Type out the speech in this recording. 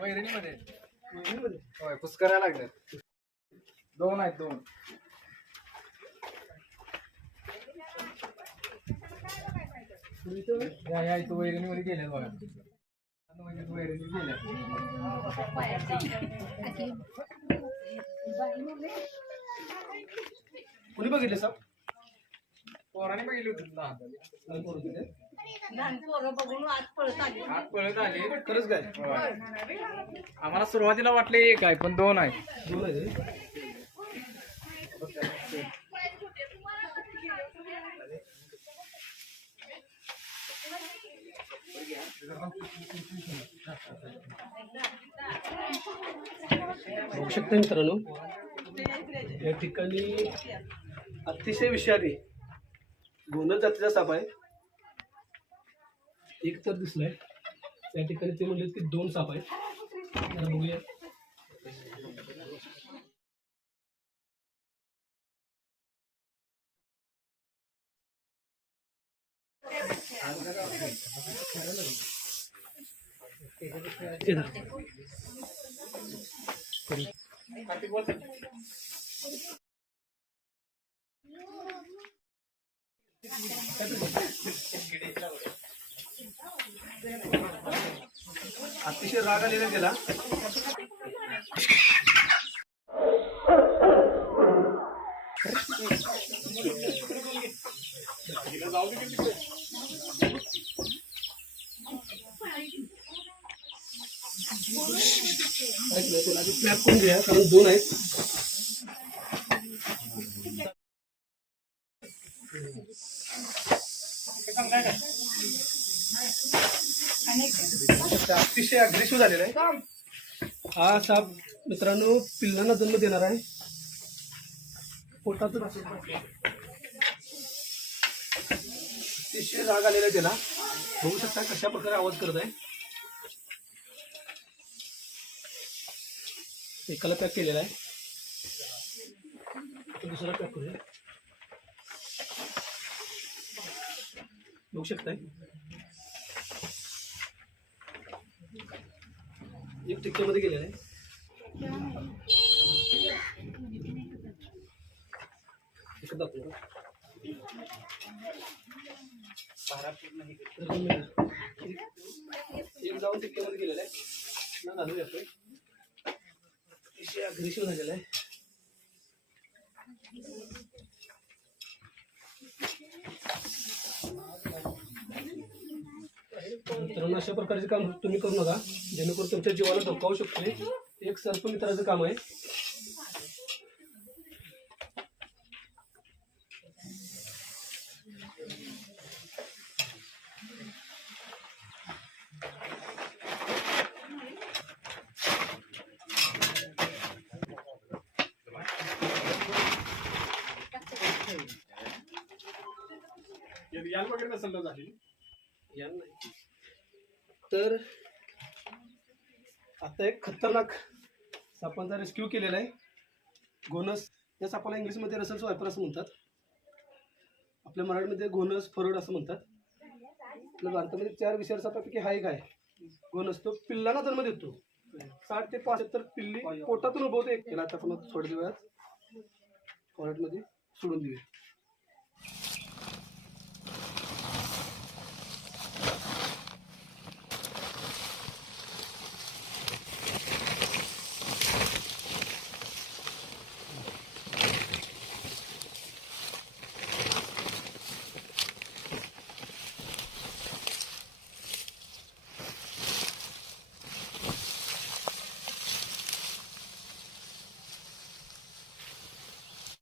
वैरणीमध्ये. होय पुष्करायला लागले दोन आहेत दोन. या या इथं वैरणीमध्ये गेले बघा. वैरणी गेल्या कुणी बघितले साप पोराने बघितली होती लहान लहान पोरं होते ते? लहान पोरं बघून आज पळत आली आत पळत आली खरंच काय होय. आम्हाला सुरुवातीला वाटले एक आहे पण दोन आहे दोन आहे? बघू शकता मित्रांनो या ठिकाणी अतिशय विषारी गोंधळ जातीचा साप आहे. एक तर दिसलाय. त्या ठिकाणी ते म्हणले की दोन साप आहेत. जरा बघूया. ते अतिशय राग आलेला त्याला. ऐकलं त्याला आधी पॅक करून घ्या कारण दोन आहेत. अतिशय अग्रेसिव्ह झालेला आहे. हा साप मित्रांनो पिल्लांना जन्म देणार आहे. पोटातच अतिशय राग आलेला आहे त्याला. बघू शकता कशा प्रकारे आवाज करत आहे. एकाला पॅक केलेला आहे. दुसरा पॅक करूया. बघू शकताय. एक टिक्क्यामध्ये गेलेला आहे. एक जाऊन टिक्क्यामध्ये गेलेला आहे. ना घालून येतोय अतिशय अग्रेसिव्ह झालेला आहे. मित्रांनो अशा प्रकारचे काम तुम्ही करू नका. जेणेकरून तुमच्या जीवाला धोका होऊ शकतो एक सर्प मित्राचं काम आहे. याल वगैरे नसेल झाली. यानं नाही. तर आता एक खतरनाक सापांचा रेस्क्यू केलेला आहे. घोनस या सापाला इंग्लिशमध्ये रसल्स वायपर असं म्हणतात. आपल्या मराठीमध्ये घोनस फरड असं म्हणतात. आपल्या भारतामध्ये चार विषार सापापैकी हा एक आहे. घोनस तो पिल्लांना जन्म देतो. साठ ते पाचहत्तर पिल्ली पोटातून उभवते. केला आता आपण थोड्या वेळात फॉरेटमध्ये सोडून देऊया.